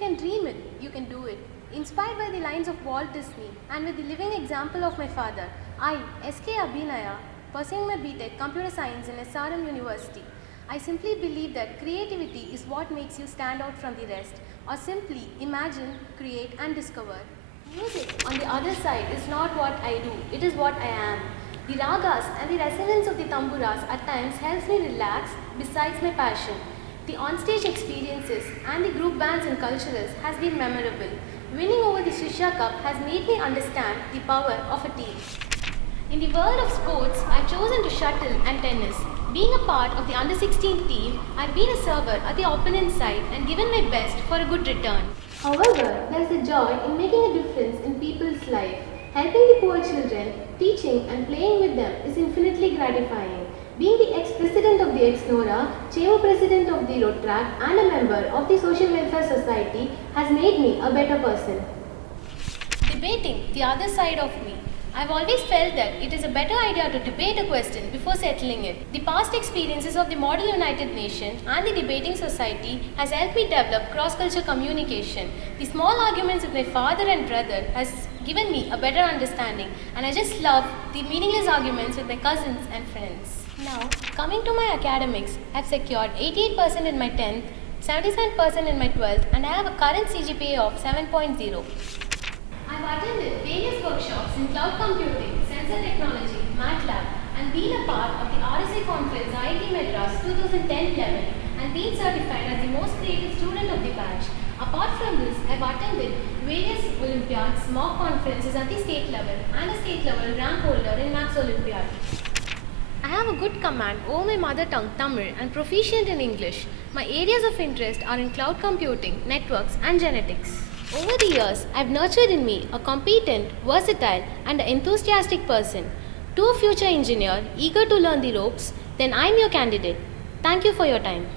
can dream it, you can do it. Inspired by the lines of Walt Disney and with the living example of my father, I, S.K. Abhinaya, pursuing my B.Tech Computer Science in SRM University. I simply believe that creativity is what makes you stand out from the rest, or simply imagine, create and discover. Music, on the other side, is not what I do, it is what I am. The ragas and the resonance of the tamburas at times helps me relax besides my passion. The onstage experiences and the group bands and culturals has been memorable. Winning over the Shishya Cup has made me understand the power of a team. In the world of sports, I've chosen to shuttle and tennis. Being a part of the under-16 team, I've been a server at the opponent's side and given my best for a good return. However, there is a joy in making a difference in people's life. Helping the poor children, teaching and playing with them is infinitely gratifying. Being the ex-president of the ex-NORA, chamber president of the Rotrack and a member of the Social Welfare Society has made me a better person. Debating the other side of me. I've always felt that it is a better idea to debate a question before settling it. The past experiences of the Model United Nations and the Debating Society has helped me develop cross-cultural communication. The small arguments with my father and brother has given me a better understanding, and I just love the meaningless arguments with my cousins and friends. Now, coming to my academics, I've secured 88% in my 10th, 77% in my 12th, and I have a current CGPA of 7.0. I've attended various workshops in cloud computing, sensor technology, MATLAB, and been a part of the RSA Conference IIT Madras 2010-11 and been certified as the most creative student of the batch. Apart from this, I've attended various Olympiads, mock conferences at the state level, and a state level rank holder in Maths Olympiad. I have a good command over my mother tongue Tamil and proficient in English. My areas of interest are in cloud computing, networks, and genetics. Over the years, I've nurtured in me a competent, versatile, and enthusiastic person. To a future engineer eager to learn the ropes, then I'm your candidate. Thank you for your time.